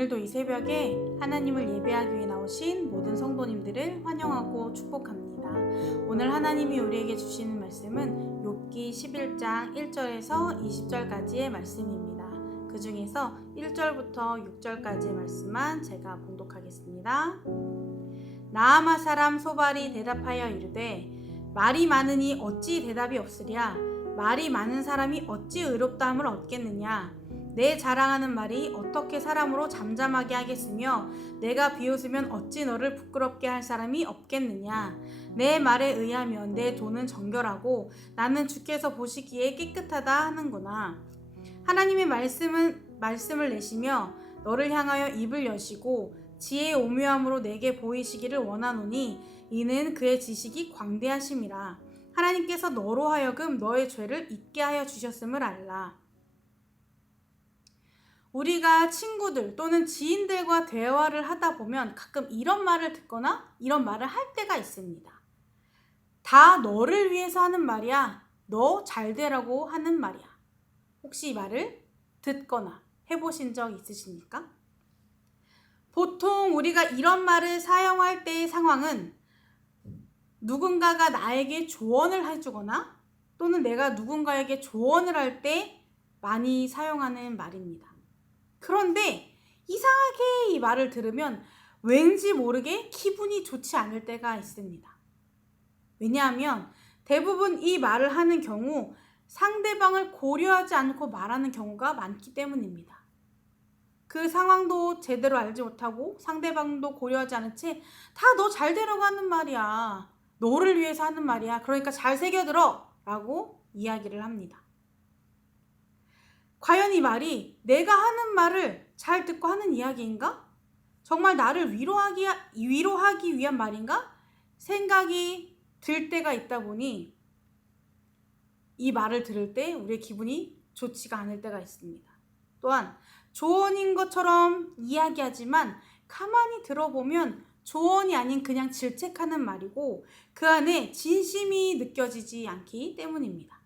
오늘도 이 새벽에 하나님을 예배하기 위해 나오신 모든 성도님들을 환영하고 축복합니다. 오늘 하나님이 우리에게 주시는 말씀은 욥기 11장 1절에서 20절까지의 말씀입니다. 그 중에서 1절부터 6절까지의 말씀만 제가 봉독하겠습니다. 나아마 사람 소발이 대답하여 이르되 말이 많으니 어찌 대답이 없으랴. 말이 많은 사람이 어찌 의롭다함을 얻겠느냐. 내 자랑하는 말이 어떻게 사람으로 잠잠하게 하겠으며 내가 비웃으면 어찌 너를 부끄럽게 할 사람이 없겠느냐. 내 말에 의하면 내 돈은 정결하고 나는 주께서 보시기에 깨끗하다 하는구나. 하나님의 말씀을 내시며 너를 향하여 입을 여시고 지혜의 오묘함으로 내게 보이시기를 원하노니 이는 그의 지식이 광대하심이라. 하나님께서 너로 하여금 너의 죄를 잊게 하여 주셨음을 알라. 우리가 친구들 또는 지인들과 대화를 하다 보면 가끔 이런 말을 듣거나 이런 말을 할 때가 있습니다. 다 너를 위해서 하는 말이야. 너 잘 되라고 하는 말이야. 혹시 이 말을 듣거나 해보신 적 있으십니까? 보통 우리가 이런 말을 사용할 때의 상황은 누군가가 나에게 조언을 해주거나 또는 내가 누군가에게 조언을 할 때 많이 사용하는 말입니다. 그런데 이상하게 이 말을 들으면 왠지 모르게 기분이 좋지 않을 때가 있습니다. 왜냐하면 대부분 이 말을 하는 경우 상대방을 고려하지 않고 말하는 경우가 많기 때문입니다. 그 상황도 제대로 알지 못하고 상대방도 고려하지 않은 채 다 너 잘 되라고 하는 말이야. 너를 위해서 하는 말이야. 그러니까 잘 새겨들어 라고 이야기를 합니다. 과연 이 말이 내가 하는 말을 잘 듣고 하는 이야기인가? 정말 나를 위로하기 위한 말인가? 생각이 들 때가 있다 보니 이 말을 들을 때 우리의 기분이 좋지가 않을 때가 있습니다. 또한 조언인 것처럼 이야기하지만 가만히 들어보면 조언이 아닌 그냥 질책하는 말이고 그 안에 진심이 느껴지지 않기 때문입니다.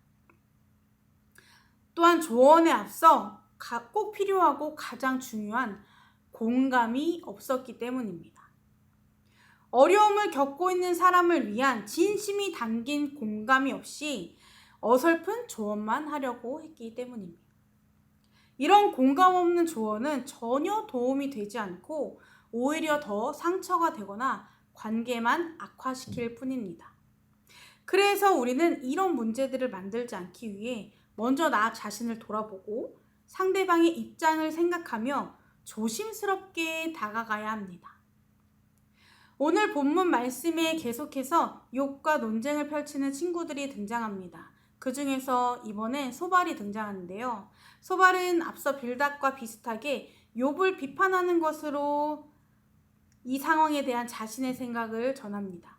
또한 조언에 앞서 꼭 필요하고 가장 중요한 공감이 없었기 때문입니다. 어려움을 겪고 있는 사람을 위한 진심이 담긴 공감이 없이 어설픈 조언만 하려고 했기 때문입니다. 이런 공감 없는 조언은 전혀 도움이 되지 않고 오히려 더 상처가 되거나 관계만 악화시킬 뿐입니다. 그래서 우리는 이런 문제들을 만들지 않기 위해 먼저 나 자신을 돌아보고 상대방의 입장을 생각하며 조심스럽게 다가가야 합니다. 오늘 본문 말씀에 계속해서 욥과 논쟁을 펼치는 친구들이 등장합니다. 그 중에서 이번에 소발이 등장하는데요. 소발은 앞서 빌닷과 비슷하게 욥을 비판하는 것으로 이 상황에 대한 자신의 생각을 전합니다.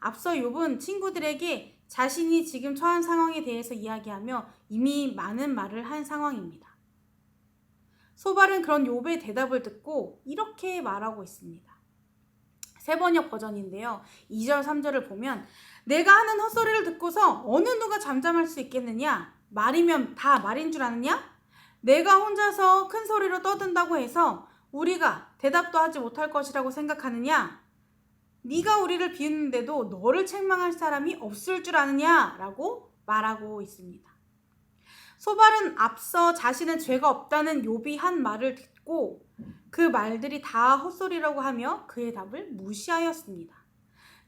앞서 욥은 친구들에게 자신이 지금 처한 상황에 대해서 이야기하며 이미 많은 말을 한 상황입니다. 소발은 그런 욥의 대답을 듣고 이렇게 말하고 있습니다. 새번역 버전인데요. 2절 3절을 보면 내가 하는 헛소리를 듣고서 어느 누가 잠잠할 수 있겠느냐? 말이면 다 말인 줄 아느냐? 내가 혼자서 큰 소리로 떠든다고 해서 우리가 대답도 하지 못할 것이라고 생각하느냐? 네가 우리를 비웃는데도 너를 책망할 사람이 없을 줄 아느냐? 라고 말하고 있습니다. 소발은 앞서 자신은 죄가 없다는 욥이 한 말을 듣고 그 말들이 다 헛소리라고 하며 그의 답을 무시하였습니다.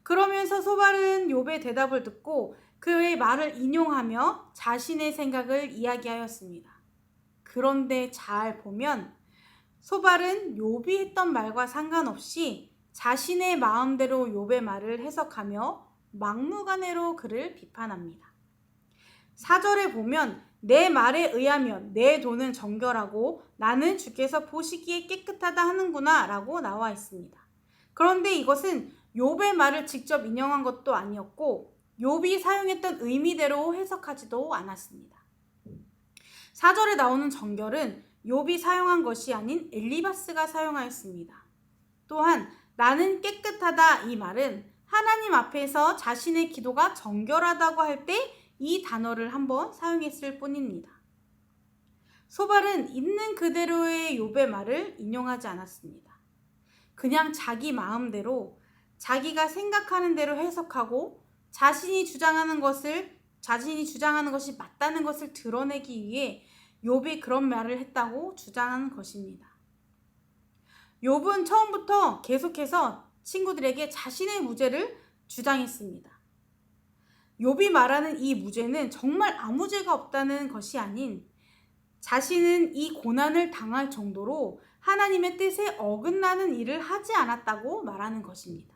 그러면서 소발은 욥의 대답을 듣고 그의 말을 인용하며 자신의 생각을 이야기하였습니다. 그런데 잘 보면 소발은 욥이 했던 말과 상관없이 자신의 마음대로 욥의 말을 해석하며 막무가내로 그를 비판합니다. 4절에 보면 내 말에 의하면 내 돈은 정결하고 나는 주께서 보시기에 깨끗하다 하는구나 라고 나와 있습니다. 그런데 이것은 욥의 말을 직접 인용한 것도 아니었고 욥이 사용했던 의미대로 해석하지도 않았습니다. 4절에 나오는 정결은 욥이 사용한 것이 아닌 엘리바스가 사용하였습니다. 또한 나는 깨끗하다 이 말은 하나님 앞에서 자신의 기도가 정결하다고 할 때 이 단어를 한번 사용했을 뿐입니다. 소발은 있는 그대로의 욥의 말을 인용하지 않았습니다. 그냥 자기 마음대로 자기가 생각하는 대로 해석하고 자신이 주장하는 것이 맞다는 것을 드러내기 위해 욥이 그런 말을 했다고 주장하는 것입니다. 욥은 처음부터 계속해서 친구들에게 자신의 무죄를 주장했습니다. 욥이 말하는 이 무죄는 정말 아무 죄가 없다는 것이 아닌 자신은 이 고난을 당할 정도로 하나님의 뜻에 어긋나는 일을 하지 않았다고 말하는 것입니다.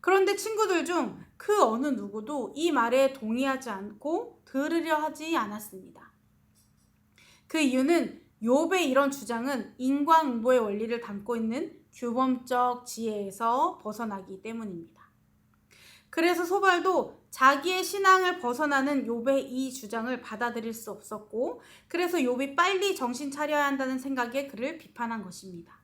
그런데 친구들 중 그 어느 누구도 이 말에 동의하지 않고 들으려 하지 않았습니다. 그 이유는 욥의 이런 주장은 인과응보의 원리를 담고 있는 규범적 지혜에서 벗어나기 때문입니다. 그래서 소발도 자기의 신앙을 벗어나는 욥의 이 주장을 받아들일 수 없었고, 그래서 욥이 빨리 정신 차려야 한다는 생각에 그를 비판한 것입니다.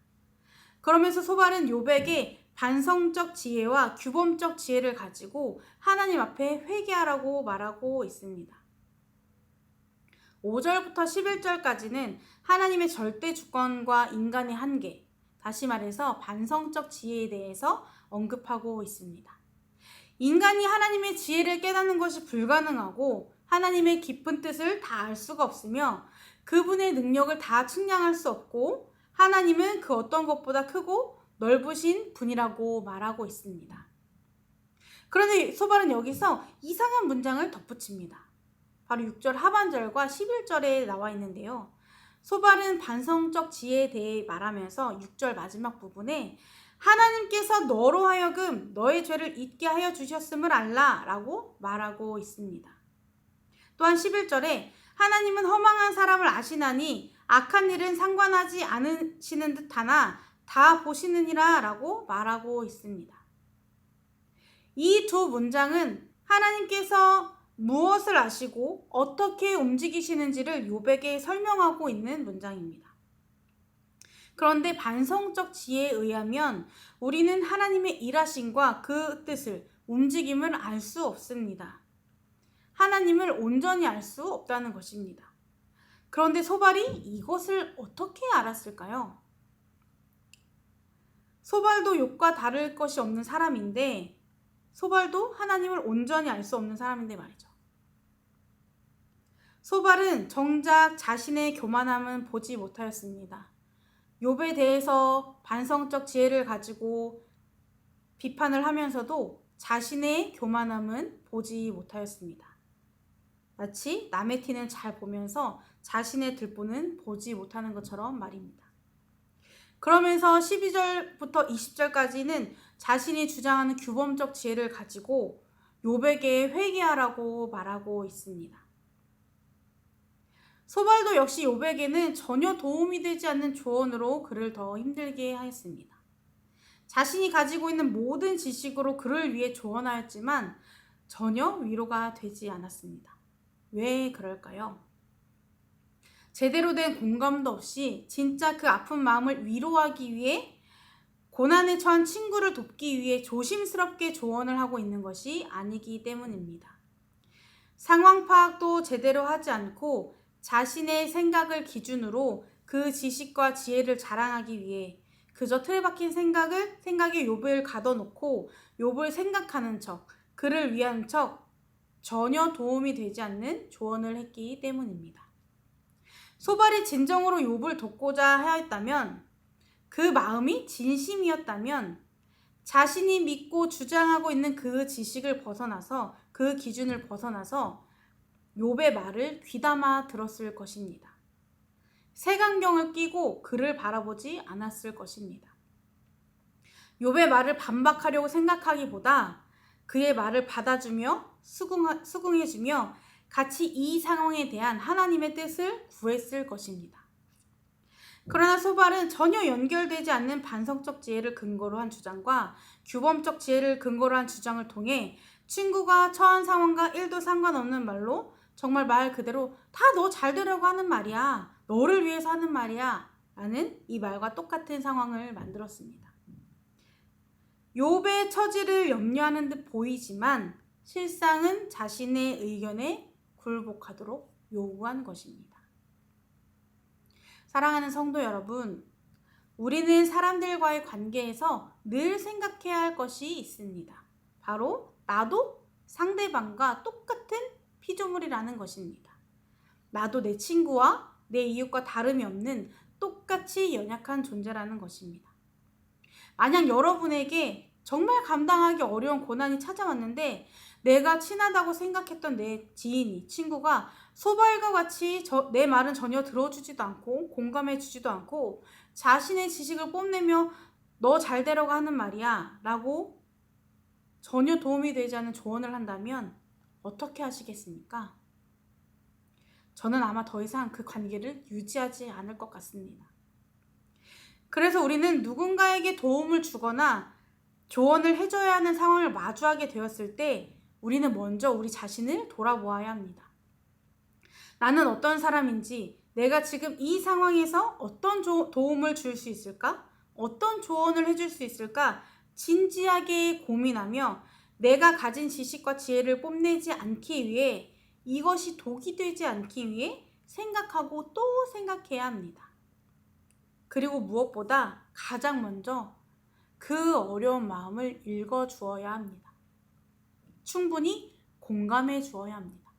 그러면서 소발은 욥에게 반성적 지혜와 규범적 지혜를 가지고 하나님 앞에 회개하라고 말하고 있습니다. 5절부터 11절까지는 하나님의 절대 주권과 인간의 한계, 다시 말해서 반성적 지혜에 대해서 언급하고 있습니다. 인간이 하나님의 지혜를 깨닫는 것이 불가능하고 하나님의 깊은 뜻을 다 알 수가 없으며 그분의 능력을 다 측량할 수 없고 하나님은 그 어떤 것보다 크고 넓으신 분이라고 말하고 있습니다. 그런데 소발은 여기서 이상한 문장을 덧붙입니다. 바로 6절 하반절과 11절에 나와 있는데요. 소발은 반성적 지혜에 대해 말하면서 6절 마지막 부분에 하나님께서 너로 하여금 너의 죄를 잊게 하여 주셨음을 알라 라고 말하고 있습니다. 또한 11절에 하나님은 허망한 사람을 아시나니 악한 일은 상관하지 않으시는 듯하나 다 보시느니라 라고 말하고 있습니다. 이 두 문장은 하나님께서 무엇을 아시고 어떻게 움직이시는지를 욥에게 설명하고 있는 문장입니다. 그런데 반성적 지혜에 의하면 우리는 하나님의 일하심과 그 뜻을, 움직임을 알 수 없습니다. 하나님을 온전히 알 수 없다는 것입니다. 그런데 소발이 이것을 어떻게 알았을까요? 소발도 욥과 다를 것이 없는 사람인데, 소발도 하나님을 온전히 알 수 없는 사람인데 말이죠. 소발은 정작 자신의 교만함은 보지 못하였습니다. 욥에 대해서 반성적 지혜를 가지고 비판을 하면서도 자신의 교만함은 보지 못하였습니다. 마치 남의 티는 잘 보면서 자신의 들보는 보지 못하는 것처럼 말입니다. 그러면서 12절부터 20절까지는 자신이 주장하는 규범적 지혜를 가지고 욥에게 회개하라고 말하고 있습니다. 소발도 역시 욥에게는 전혀 도움이 되지 않는 조언으로 그를 더 힘들게 하였습니다. 자신이 가지고 있는 모든 지식으로 그를 위해 조언하였지만 전혀 위로가 되지 않았습니다. 왜 그럴까요? 제대로 된 공감도 없이 진짜 그 아픈 마음을 위로하기 위해 고난에 처한 친구를 돕기 위해 조심스럽게 조언을 하고 있는 것이 아니기 때문입니다. 상황 파악도 제대로 하지 않고 자신의 생각을 기준으로 그 지식과 지혜를 자랑하기 위해 그저 틀에 박힌 생각에 욥을 가둬놓고 욥을 생각하는 척, 그를 위한 척 전혀 도움이 되지 않는 조언을 했기 때문입니다. 소발이 진정으로 욥을 돕고자 하였다면, 그 마음이 진심이었다면 자신이 믿고 주장하고 있는 그 지식을 벗어나서, 그 기준을 벗어나서 욥의 말을 귀담아 들었을 것입니다. 색안경을 끼고 그를 바라보지 않았을 것입니다. 욥의 말을 반박하려고 생각하기보다 그의 말을 받아주며 수긍해주며 같이 이 상황에 대한 하나님의 뜻을 구했을 것입니다. 그러나 소발은 전혀 연결되지 않는 반성적 지혜를 근거로 한 주장과 규범적 지혜를 근거로 한 주장을 통해 친구가 처한 상황과 1도 상관없는 말로 정말 말 그대로 다 너 잘 되려고 하는 말이야, 너를 위해서 하는 말이야 라는 이 말과 똑같은 상황을 만들었습니다. 욥의 처지를 염려하는 듯 보이지만 실상은 자신의 의견에 굴복하도록 요구한 것입니다. 사랑하는 성도 여러분, 우리는 사람들과의 관계에서 늘 생각해야 할 것이 있습니다. 바로 나도 상대방과 똑같은 피조물이라는 것입니다. 나도 내 친구와 내 이웃과 다름이 없는 똑같이 연약한 존재라는 것입니다. 만약 여러분에게 정말 감당하기 어려운 고난이 찾아왔는데 내가 친하다고 생각했던 내 지인이, 친구가 소발과 같이 내 말은 전혀 들어주지도 않고 공감해주지도 않고 자신의 지식을 뽐내며 너 잘 되라고 하는 말이야 라고 전혀 도움이 되지 않는 조언을 한다면 어떻게 하시겠습니까? 저는 아마 더 이상 그 관계를 유지하지 않을 것 같습니다. 그래서 우리는 누군가에게 도움을 주거나 조언을 해줘야 하는 상황을 마주하게 되었을 때 우리는 먼저 우리 자신을 돌아보아야 합니다. 나는 어떤 사람인지, 내가 지금 이 상황에서 어떤 도움을 줄 수 있을까? 어떤 조언을 해줄 수 있을까? 진지하게 고민하며 내가 가진 지식과 지혜를 뽐내지 않기 위해, 이것이 독이 되지 않기 위해 생각하고 또 생각해야 합니다. 그리고 무엇보다 가장 먼저 그 어려운 마음을 읽어주어야 합니다. 충분히 공감해 주어야 합니다.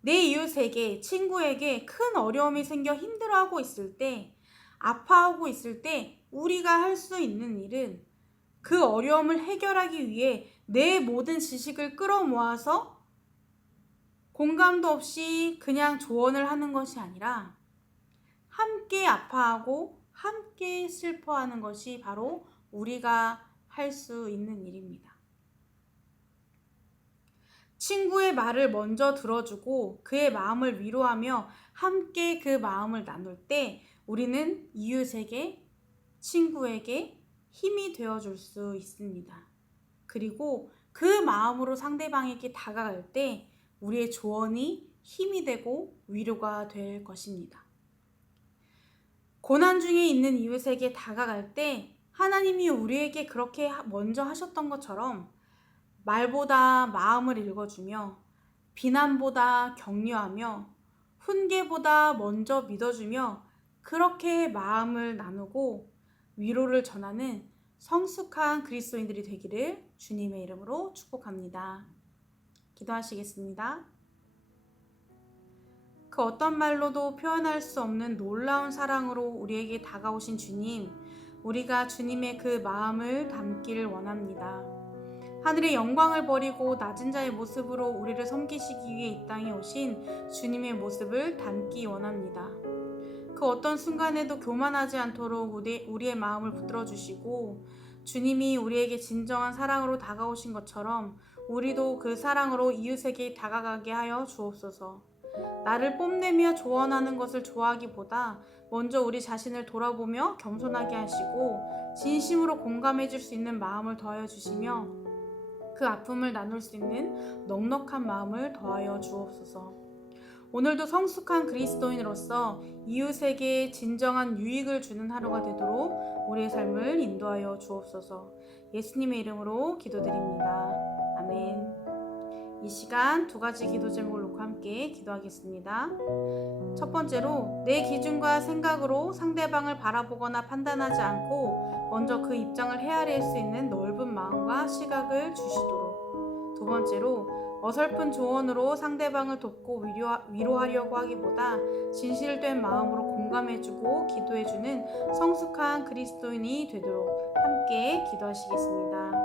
내 이웃에게, 친구에게 큰 어려움이 생겨 힘들어하고 있을 때, 아파하고 있을 때 우리가 할 수 있는 일은 그 어려움을 해결하기 위해 내 모든 지식을 끌어모아서 공감도 없이 그냥 조언을 하는 것이 아니라 함께 아파하고 함께 슬퍼하는 것이 바로 우리가 할 수 있는 일입니다. 친구의 말을 먼저 들어주고 그의 마음을 위로하며 함께 그 마음을 나눌 때 우리는 이웃에게, 친구에게 힘이 되어줄 수 있습니다. 그리고 그 마음으로 상대방에게 다가갈 때 우리의 조언이 힘이 되고 위로가 될 것입니다. 고난 중에 있는 이웃에게 다가갈 때 하나님이 우리에게 그렇게 먼저 하셨던 것처럼 말보다 마음을 읽어주며, 비난보다 격려하며, 훈계보다 먼저 믿어주며 그렇게 마음을 나누고 위로를 전하는 성숙한 그리스도인들이 되기를 주님의 이름으로 축복합니다. 기도하시겠습니다. 그 어떤 말로도 표현할 수 없는 놀라운 사랑으로 우리에게 다가오신 주님, 우리가 주님의 그 마음을 담기를 원합니다. 하늘의 영광을 버리고 낮은 자의 모습으로 우리를 섬기시기 위해 이 땅에 오신 주님의 모습을 담기 원합니다. 그 어떤 순간에도 교만하지 않도록 우리의 마음을 붙들어 주시고 주님이 우리에게 진정한 사랑으로 다가오신 것처럼 우리도 그 사랑으로 이웃에게 다가가게 하여 주옵소서. 나를 뽐내며 조언하는 것을 좋아하기보다 먼저 우리 자신을 돌아보며 겸손하게 하시고 진심으로 공감해 줄 수 있는 마음을 더하여 주시며 그 아픔을 나눌 수 있는 넉넉한 마음을 더하여 주옵소서. 오늘도 성숙한 그리스도인으로서 이웃에게 진정한 유익을 주는 하루가 되도록 우리의 삶을 인도하여 주옵소서. 예수님의 이름으로 기도드립니다. 아멘. 이 시간 두 가지 기도 제목을 놓고 함께 기도하겠습니다. 첫 번째로, 내 기준과 생각으로 상대방을 바라보거나 판단하지 않고 먼저 그 입장을 헤아릴 수 있는 넓은 마음과 시각을 주시도록. 두 번째로, 어설픈 조언으로 상대방을 돕고 위로하려고 하기보다 진실된 마음으로 공감해주고 기도해주는 성숙한 그리스도인이 되도록 함께 기도하시겠습니다.